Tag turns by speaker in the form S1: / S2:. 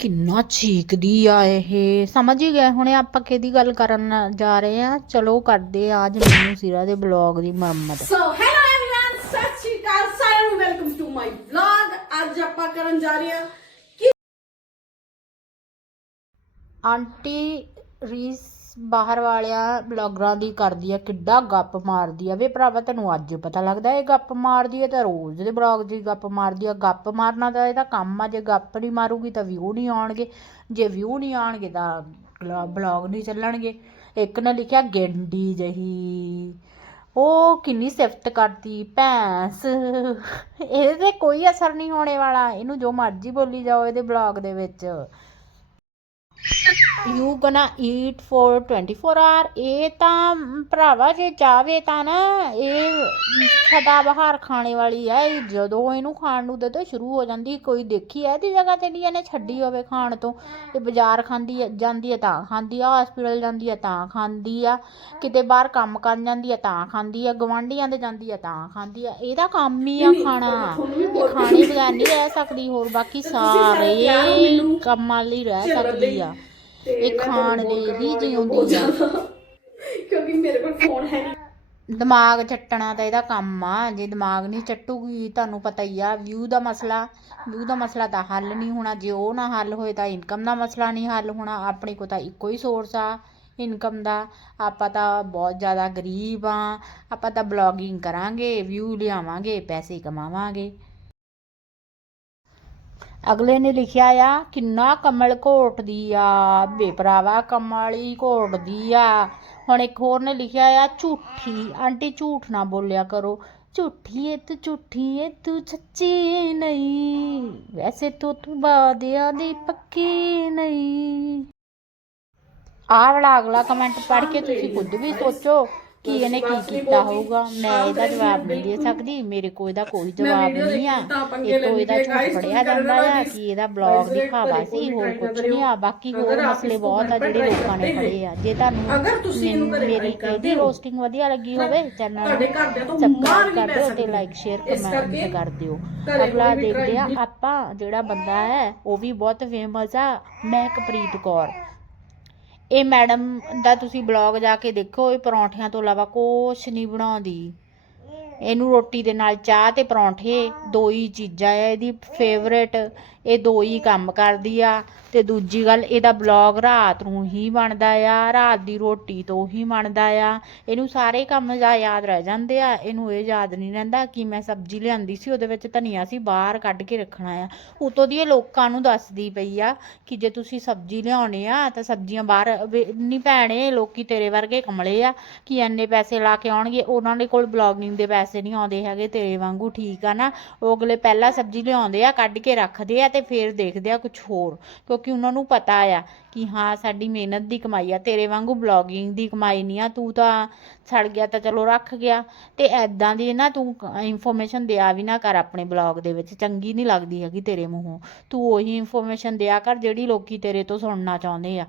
S1: ਕਿੰਨਾ ਚੀਕਦੀ ਆ ਇਹ ਸਮਝ ਹੀ ਗਏ ਹੁਣੇ ਆਪਾਂ ਕਿਹਦੀ ਗੱਲ ਕਰਨ ਜਾ ਰਹੇ ਆ ਚਲੋ ਕਰਦੇ ਆ ਅੱਜ ਮੈਨੂੰ ਸਿਰਾ ਦੇ ਬਲੌਗ ਦੀ ਮੁਰੰਮਤ
S2: ਸੋ ਹੈਲੋ एवरीवन ਸਤਿ ਸ਼੍ਰੀ ਅਕਾਲ ਸਾਰਿਆਂ ਨੂੰ ਵੈਲਕਮ ਟੂ ਮਾਈ ਵਲੌਗ ਅੱਜ ਆਪਾਂ ਕਰਨ ਜਾ ਰਹੇ ਹਾਂ ਕਿ
S1: ਆਂਟੀ ਰੀਸ ਬਾਹਰ ਵਾਲਿਆਂ ਬਲੌਗਰਾਂ ਦੀ ਕਰਦੀ ਆ, ਕਿੱਡਾ ਗੱਪ ਮਾਰਦੀ ਆ। ਵੇ ਭਰਾਵਾ, ਤੈਨੂੰ ਅੱਜ ਪਤਾ ਲੱਗਦਾ ਇਹ ਗੱਪ ਮਾਰਦੀ ਆ, ਤਾਂ ਰੋਜ਼ ਦੇ ਬਲੌਗ 'ਚ ਗੱਪ ਮਾਰਦੀ ਆ। ਗੱਪ ਮਾਰਨਾ ਤਾਂ ਇਹਦਾ ਕੰਮ ਆ, ਜੇ ਗੱਪ ਨਹੀਂ ਮਾਰੂਗੀ ਤਾਂ ਵਿਊ ਨਹੀਂ ਆਉਣਗੇ। ਜੇ ਵਿਊ ਨਹੀਂ ਆਉਣਗੇ ਤਾਂ ਬਲੌਗ ਨਹੀਂ ਚੱਲਣਗੇ। ਇੱਕ ਨੇ ਲਿਖਿਆ, ਗੈਂਡੀ ਜਹੀ। ਉਹ ਕਿੰਨੀ ਸਿਫਤ ਕਰਦੀ ਭੈਂਸ। ਇਹਦੇ ਤੇ ਕੋਈ ਅਸਰ ਨਹੀਂ ਹੋਣੇ ਵਾਲਾ। ਇਹਨੂੰ ਜੋ ਮਰਜ਼ੀ ਬੋਲੀ ਜਾਓ ਇਹਦੇ ਬਲੌਗ ਦੇ ਵਿੱਚ। You gonna eat for 24 hour ਇਹ ਤਾਂ ਭਰਾਵਾ ਜੇ ਚਾਵੇ ਤਾਂ ਨਾ ਇਹ ਸਦਾ ਬਹਾਰ ਖਾਣੇ ਵਾਲੀ ਹੈ ਇਹ ਜਦੋਂ ਇਹਨੂੰ ਖਾਣ ਨੂੰ ਦੇ ਦੋ ਸ਼ੁਰੂ ਹੋ ਜਾਂਦੀ ਕੋਈ ਦੇਖੀ ਹੈ ਦੀ ਜਗ੍ਹਾ ਤੇ ਨਹੀਂ ਇਹਨੇ ਛੱਡੀ ਹੋਵੇ ਖਾਣ ਤੋਂ। ਇਹ ਬਾਜ਼ਾਰ ਖਾਂਦੀ ਜਾਂਦੀ ਹੈ ਤਾਂ ਖਾਂਦੀ ਆ ਹਸਪੀਟਲ ਜਾਂਦੀ ਹੈ ਤਾਂ ਖਾਂਦੀ ਆ ਕਿਤੇ ਬਾਹਰ ਕੰਮ ਕਰਨ ਜਾਂਦੀ ਹੈ ਤਾਂ ਖਾਂਦੀ ਆ ਗਵਾਂਢੀਆਂ ਦੇ ਜਾਂਦੀ ਹੈ ਤਾਂ ਖਾਂਦੀ ਆ ਇਹਦਾ ਕੰਮ ਹੀ ਆ ਖਾਣਾ। ਇਹ ਖਾਣੇ ਬਗੈਰ ਨਹੀਂ ਰਹਿ ਸਕਦੀ ਹੋਰ ਬਾਕੀ ਸਾਰੇ ਕੰਮਾਂ ਲਈ ਰਹਿ ਸਕਦੀ ਆ।
S2: ਤੇ
S1: ਇਹ ਖਾਣ
S2: phone
S1: ਹੀ ਜਿਉਂਦੀ ਆ।
S2: ਕਿਉਂਕਿ ਮੇਰੇ ਕੋਲ ਫੋਨ ਹੈ
S1: ਦਿਮਾਗ ਚੱਟਣਾ ਤਾਂ ਇਹਦਾ ਕੰਮ ਆ ਜੇ ਦਿਮਾਗ ਨਹੀਂ ਚੱਟੂਗੀ ਤੁਹਾਨੂੰ ਪਤਾ ਹੀ ਆ ਵਿਊ ਦਾ ਮਸਲਾ ਵਿਊ ਦਾ ਮਸਲਾ ਤਾਂ ਹੱਲ ਨਹੀਂ ਹੋਣਾ ਜੇ ਉਹ ਨਾ ਹੱਲ ਹੋਏ ਤਾਂ ਇਨਕਮ ਦਾ ਮਸਲਾ ਨਹੀਂ ਹੱਲ ਹੋਣਾ ਆਪਣੇ ਕੋਲ ਤਾਂ ਇੱਕੋ ਹੀ ਸੋਰਸ ਆ ਇਨਕਮ ਦਾ ਆਪਾਂ ਤਾਂ ਬਹੁਤ ਜ਼ਿਆਦਾ ਗਰੀਬ ਆ ਆਪਾਂ ਤਾਂ ਬਲੌਗਿੰਗ ਕਰਾਂਗੇ ਵਿਊ ਲਿਆਵਾਂਗੇ ਪੈਸੇ ਕਮਾਵਾਂਗੇ ਅਗਲੇ ਨੇ ਲਿਖਿਆ ਆ ਕਿੰਨਾ ਕਮਲ ਘੋਟਦੀ ਆ ਬੇ ਭਰਾਵਾ ਕਮਲੀ ਘੋਟਦੀ ਆ ਹੁਣ ਇੱਕ ਹੋਰ ਨੇ ਲਿਖਿਆ ਆ ਝੂਠੀ ਆਂਟੀ ਝੂਠ ਨਾ ਬੋਲਿਆ ਕਰੋ ਝੂਠੀ ਏ ਤੂੰ ਝੂਠੀ ਏ ਤੂੰ ਸੱਚੀ ਨਹੀਂ ਵੈਸੇ ਤਾਂ ਤੂੰ ਵਾਦਿਆਂ ਦੀ ਪੱਕੀ ਨਹੀਂ ਆਹ ਵਾਲਾ ਅਗਲਾ ਕਮੈਂਟ ਪੜ੍ਹ ਕੇ ਤੁਸੀਂ ਖੁਦ ਵੀ ਸੋਚੋ ਕਿ ਇਹਨੇ ਕੀ ਕੀਤਾ ਹੋਊਗਾ? ਮੈਂ ਇਹਦਾ ਜਵਾਬ ਨਹੀਂ ਦੇ ਸਕਦੀ। ਮੇਰੇ ਕੋਲ ਇਹਦਾ ਕੋਈ ਜਵਾਬ ਨਹੀਂ ਆ। ਇਹ ਤੋਂ ਇਹਦਾ ਝੂਠ ਫੜਿਆ ਜਾਂਦਾ ਆ ਕਿ ਇਹਦਾ ਬਲੌਗ ਦਿਖਾਵਾ ਸੀ ਹੋਰ ਕੁਝ ਨਹੀਂ ਆ। ਬਾਕੀ ਹੋਰ ਮਸਲੇ ਬਹੁਤ ਆ ਜਿਹੜੇ ਲੋਕਾਂ ਨੇ ਫੜੇ ਆ। ਜੇ ਤੁਹਾਨੂੰ
S2: ਅਗਰ ਤੁਸੀਂ ਇਹਨੂੰ
S1: ਮੇਰੀ ਇਹਦੀ ਰੋਸਟਿੰਗ ਵਧੀਆ ਲੱਗੀ ਹੋਵੇ ਚੈਨਲ
S2: ਤੁਹਾਡੇ ਘਰਦਿਆਂ ਤੋਂ ਮਾਰ ਵੀ
S1: ਕਰ
S2: ਪੈ
S1: ਦਿਓ
S2: ਸਕਦੀ
S1: ਤੇ ਲਾਈਕ ਸ਼ੇਅਰ ਕਮੈਂਟ ਕਰ ਦਿਓ। ਅਗਲਾ ਦੇਖਦੇ ਆ ਆਪਾਂ ਜਿਹੜਾ ਬੰਦਾ ਹੈ ਉਹ ਵੀ ਬਹੁਤ ਫੇਮਸ ਆ ਮਹਿਕਪ੍ਰੀਤ ਕੌਰ। ਇਹ ਮੈਡਮ ਦਾ ਤੁਸੀਂ ਬਲੌਗ ਜਾ ਕੇ ਦੇਖੋ, ਇਹ ਪਰੌਂਠਿਆਂ ਤੋਂ ਇਲਾਵਾ ਕੁਛ ਨਹੀਂ ਬਣਾਉਂਦੀ। ਇਹਨੂੰ ਰੋਟੀ ਦੇ ਨਾਲ ਚਾਹ ਤੇ ਪਰੌਂਠੇ, ਦੋ ਹੀ ਚੀਜ਼ਾਂ ਆ ਇਹਦੀ ਫੇਵਰੇਟ ਇਹ ਦੋ ਹੀ ਕੰਮ ਕਰਦੀ ਆ। ਤੇ ਦੂਜੀ ਗੱਲ, ਇਹਦਾ ਬਲੌਗ ਰਾਤ ਨੂੰ ਹੀ ਬਣਦਾ ਆ, ਰਾਤ ਦੀ ਰੋਟੀ ਤੋਂ ਹੀ ਬਣਦਾ ਆ। ਇਹਨੂੰ ਸਾਰੇ ਕੰਮ ਜਾ ਯਾਦ ਰਹਿ ਜਾਂਦੇ ਆ। ਇਹਨੂੰ ਇਹ ਯਾਦ ਨਹੀਂ ਰਹਿੰਦਾ ਕਿ ਮੈਂ ਸਬਜ਼ੀ ਲਿਆਂਦੀ ਸੀ, ਉਹਦੇ ਵਿੱਚ ਧਨੀਆ ਸੀ ਬਾਹਰ ਕੱਢ ਕੇ ਰੱਖਣਾ ਆ। ਉਤੋਂ ਦੀ ਇਹ ਲੋਕਾਂ ਨੂੰ ਦੱਸਦੀ ਪਈ ਆ ਕਿ ਜੇ ਤੁਸੀਂ ਸਬਜ਼ੀ ਲਿਆਉਣੇ ਆ, ਤਾਂ ਸਬਜ਼ੀਆਂ ਬਾਹਰ ਨਹੀਂ ਭੈਣੇ, ਲੋਕੀ ਤੇਰੇ ਵਰਗੇ ਕਮਲੇ ਆ ਕਿ ਐਨੇ ਪੈਸੇ ਲਾ ਕੇ ਆਉਣਗੇ। ਉਹਨਾਂ ਦੇ ਕੋਲ ਬਲੌਗਿੰਗ ਦੇ ਪੈਸੇ ਪੈਸੇ ਨਹੀਂ ਆਉਂਦੇ ਹੈਗੇ ਤੇਰੇ ਵਾਂਗੂ, ਠੀਕ ਆ ਨਾ? ਉਹ ਅਗਲੇ ਪਹਿਲਾਂ ਸਬਜ਼ੀ ਲਿਆਉਂਦੇ ਆ, ਕੱਢ ਕੇ ਰੱਖਦੇ ਆ ਤੇ ਫਿਰ ਦੇਖਦੇ ਆ ਕੁਝ ਹੋਰ। ਕਿਉਂਕਿ ਉਹਨਾਂ ਨੂੰ ਪਤਾ ਆ ਕਿ ਹਾਂ, ਸਾਡੀ ਮਿਹਨਤ ਦੀ ਕਮਾਈ ਆ, ਤੇਰੇ ਵਾਂਗੂ ਬਲੌਗਿੰਗ ਦੀ ਕਮਾਈ ਨਹੀਂ ਆ, ਤੂੰ ਤਾਂ ਛੜ ਗਿਆ ਤਾਂ ਚਲੋ ਰੱਖ ਗਿਆ। ਤੇ ਐਦਾਂ ਦੀ ਨਾ ਤੂੰ ਇਨਫੋਰਮੇਸ਼ਨ ਦਿਆ ਵੀ ਨਾ ਕਰ ਆਪਣੇ ਬਲੌਗ ਦੇ ਵਿੱਚ, ਚੰਗੀ ਨਹੀਂ ਲੱਗਦੀ ਹੈਗੀ ਤੇਰੇ ਮੂੰਹੋਂ। ਤੂੰ ਉਹੀ ਇਨਫੋਰਮੇਸ਼ਨ ਦਿਆ ਕਰ ਜਿਹੜੀ ਲੋਕੀ ਤੇਰੇ ਤੋਂ ਸੁਣਨਾ ਚਾਹੁੰਦੇ ਆ।